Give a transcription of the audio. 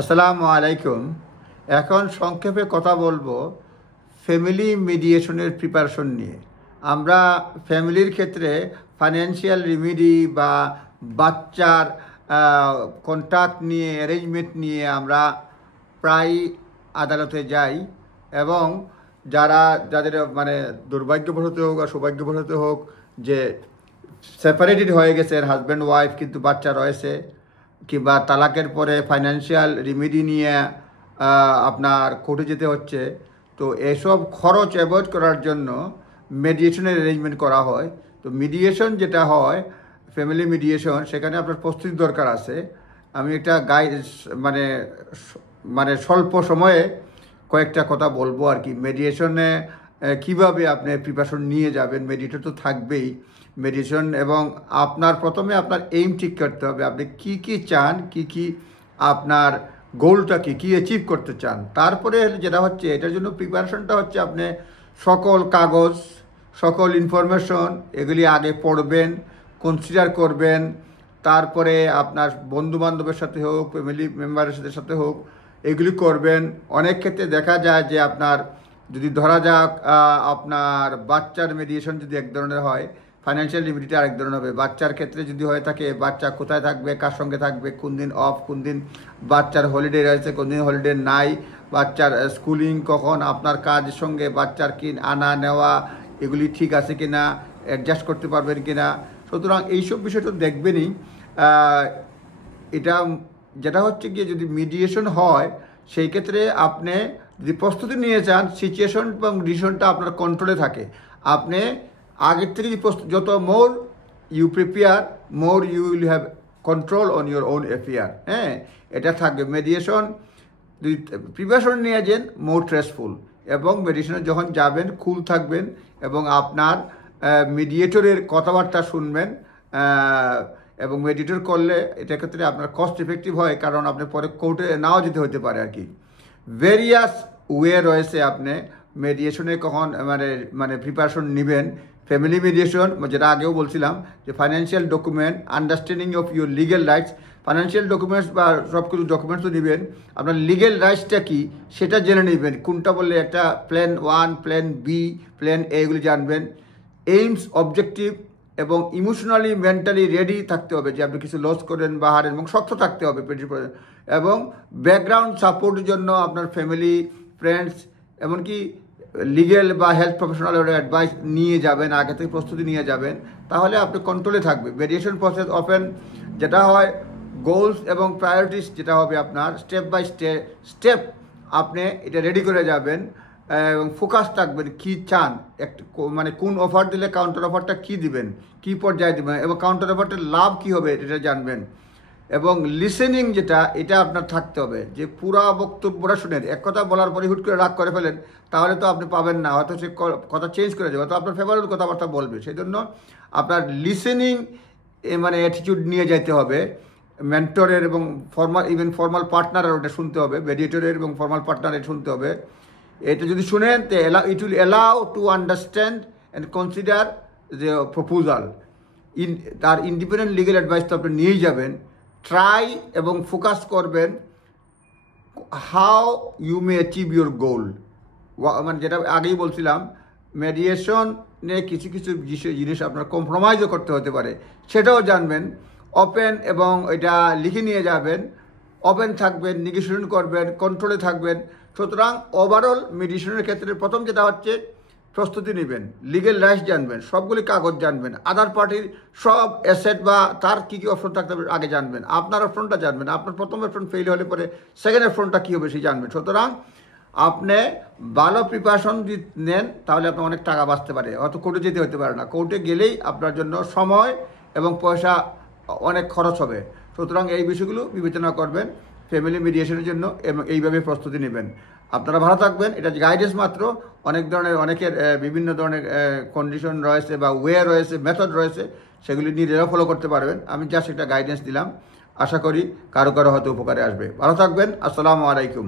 আসসালামু আলাইকুম। এখন সংক্ষেপে কথা বলবো ফ্যামিলি মিডিয়েশনের প্রিপারেশন নিয়ে। আমরা ফ্যামিলির ক্ষেত্রে ফাইন্যান্সিয়াল রেমেডি বা বাচ্চার কন্ট্যাক্ট নিয়ে, অ্যারেঞ্জমেন্ট নিয়ে আমরা প্রায় আদালতে যাই এবং যাদের মানে দুর্ভাগ্যবশত হোক আর সৌভাগ্যবশত হোক যে সেপারেটেড হয়ে গেছে হাজব্যান্ড ওয়াইফ কিন্তু বাচ্চা রয়েছে, কিংবা তালাকের পরে ফাইন্যান্সিয়াল রেমেডি নিয়ে আপনার কোর্টে যেতে হচ্ছে, তো এসব খরচ অ্যাভয়েড করার জন্য মিডিয়েশনের অ্যারেঞ্জমেন্ট করা হয়। তো মিডিয়েশন যেটা হয়, ফ্যামিলি মিডিয়েশন, সেখানে আপনার প্রস্তুতি দরকার আছে। আমি একটা মানে মানে স্বল্প সময়ে কয়েকটা কথা বলবো আর কি। মেডিয়েশনে কিভাবে আপনি প্রিপারেশন নিয়ে যাবেন, মেডিয়েটর তো থাকবেই মেডিয়েশন, এবং প্রথমে আপনার এইম ঠিক করতে হবে, আপনি কি চান, কি আপনার গোলটা কি অ্যাচিভ করতে চান। তারপরে যেটা হচ্ছে, এটার জন্য প্রিপারেশনটা হচ্ছে আপনি সকল কাগজ, সকল ইনফরমেশন এগুলি আগে পড়বেন, কনসিডার করবেন। তারপরে আপনার বন্ধুবান্ধবের সাথে হোক, ফ্যামিলি মেম্বারের সাথে হোক, এগুলি করবেন। অনেক ক্ষেত্রে দেখা যায় যে আপনার যদি ধরা যাক আপনার বাচ্চার মেডিয়েশন যদি এক ধরনের হয়, ফাইন্যান্সিয়াল রেমেডিটা আরেক ধরনের হবে। বাচ্চার ক্ষেত্রে যদি হয়ে থাকে, বাচ্চা কোথায় থাকবে, কার সঙ্গে থাকবে, কোন দিন অফ, কোন দিন বাচ্চার হলিডে রয়েছে, কোন দিন হলিডে নাই, বাচ্চার স্কুলিং কখন, আপনার কাজের সঙ্গে বাচ্চার কি আনা নেওয়া এগুলি ঠিক আছে কি না, অ্যাডজাস্ট করতে পারবেন কি না। সুতরাং এইসব বিষয় তো দেখবেনই। এটা যেটা হচ্ছে গিয়ে, যদি মিডিয়েশন হয় সেই ক্ষেত্রে আপনি যদি প্রস্তুতি নিয়ে যান, সিচুয়েশন এবং ডিসিশনটা আপনার কন্ট্রোলে থাকে। আপনি আগের থেকে যত more you prepare, more you will have control on your own affair. হ্যাঁ, এটা থাকবে। মেডিয়েশন যদি প্রিপারেশন নিয়ে যান, মোর স্ট্রেসফুল, এবং মেডিয়েশনে যখন যাবেন কুল থাকবেন এবং আপনার মিডিয়েটরের কথাবার্তা শুনবেন। এবং মেডিটেট করলে এটা ক্ষেত্রে আপনার কস্ট ইফেক্টিভ হয়, কারণ আপনি পরে কোর্টে নাও যেতে হতে পারে আর কি। ভেরিয়াস ওয়ে রয়েছে আপনি মেডিয়েশনে কখন মানে প্রিপারেশন নেবেন। ফ্যামিলি মিডিয়েশন, যেটা আগেও বলছিলাম, যে financial document, understanding of your legal rights. Financial documents বা সব কিছু ডকুমেন্টস তো নেবেন, আপনার লিগেল রাইটসটা কী সেটা জেনে নেবেন। কোনটা বললে একটা plan 1, plan B, plan A, এগুলি জানবেন। এইমস, অবজেক্টিভ, এবং ইমোশনালি মেন্টালি রেডি থাকতে হবে যে আপনি কিছু লস করেন বা হারেন, এবং শক্ত থাকতে হবে। এবং ব্যাকগ্রাউন্ড সাপোর্টের জন্য আপনার ফ্যামিলি, ফ্রেন্ডস, এমনকি লিগেল বা হেলথ প্রফেশনালের অ্যাডভাইস নিয়ে যাবেন, আগে থেকে প্রস্তুতি নিয়ে যাবেন, তাহলে আপনি কন্ট্রোলে থাকবে। মেডিয়েশন প্রসেস অফেন যেটা হয়, গোলস এবং প্রায়োরিটিস যেটা হবে আপনার স্টেপ বাই স্টেপ আপনি এটা রেডি করে যাবেন এবং ফোকাস থাকবেন কী চান, একটা মানে কোন অফার দিলে কাউন্টার অফারটা কী দিবেন, কী পর্যায়ে দেবেন, এবং কাউন্টার অফারটার লাভ কী হবে এটা জানবেন। এবং লিসেনিং যেটা, এটা আপনার থাকতে হবে, যে পুরা বক্তব্যটা শুনেন। এক কথা বলার পরে হুট করে রাগ করে ফেলেন, তাহলে তো আপনি পাবেন না, হয়তো সে কথা চেঞ্জ করে দেবে, হয়তো আপনার ফেভারেবল কথাবার্তা বলবে। সেই জন্য আপনার লিসেনিং মানে অ্যাটিটিউড নিয়ে যেতে হবে। মেন্টরের এবং ফর্মাল পার্টনারের ওটা শুনতে হবে, মেডিয়েটরের এবং ফর্মাল পার্টনারের শুনতে হবে। এটা যদি শুনেন, তো it will allow to understand and consider the proposal. তার ইন্ডিপেন্ডেন্ট লিগেল অ্যাডভাইস তো আপনি নিয়েই যাবেন। ট্রাই এবং ফোকাস করবেন how you may achieve your goal. মানে যেটা আগেই বলছিলাম, মেডিয়েশনে কিছু জিনিস আপনার কম্প্রোমাইজও করতে হতে পারে, সেটাও জানবেন। ওপেন, এবং এটা লিখে নিয়ে যাবেন। ওপেন থাকবেন, নেগোসিয়েশন করবেন, কন্ট্রোলে থাকবেন। সুতরাং ওভারঅল মেডিয়েশনের ক্ষেত্রে প্রথম যেটা হচ্ছে, প্রস্তুতি নেবেন, লিগেল রাইটস জানবেন, সবগুলি কাগজ জানবেন, আদার পার্টির সব অ্যাসেট বা তার কী অপশন থাকতে হবে আগে জানবেন, আপনার অপশনটা জানবেন, আপনার প্রথম অপশন ফেল হলে পরে সেকেন্ড অপশনটা কী হবে সেই জানবেন। সুতরাং আপনি ভালো প্রিপারেশন যদি নেন, তাহলে আপনার অনেক টাকা বাঁচতে পারে। হয়তো কোর্টে যেতে হতে পারে না, কোর্টে গেলেই আপনার জন্য সময় এবং পয়সা অনেক খরচ হবে। সুতরাং এই বিষয়গুলো বিবেচনা করবেন ফ্যামিলি মিডিয়েশনের জন্য, এবং এইভাবে প্রস্তুতি নেবেন। আপনারা ভালো থাকবেন। এটা গাইডেন্স মাত্র। অনেকের বিভিন্ন ধরনের কন্ডিশন রয়েছে বা ওয়ে রয়েছে, মেথড রয়েছে, সেগুলি নিজেরা ফলো করতে পারবেন। আমি জাস্ট একটা গাইডেন্স দিলাম, আশা করি কারো হয়তো উপকারে আসবে। ভালো থাকবেন। আসসালামু আলাইকুম।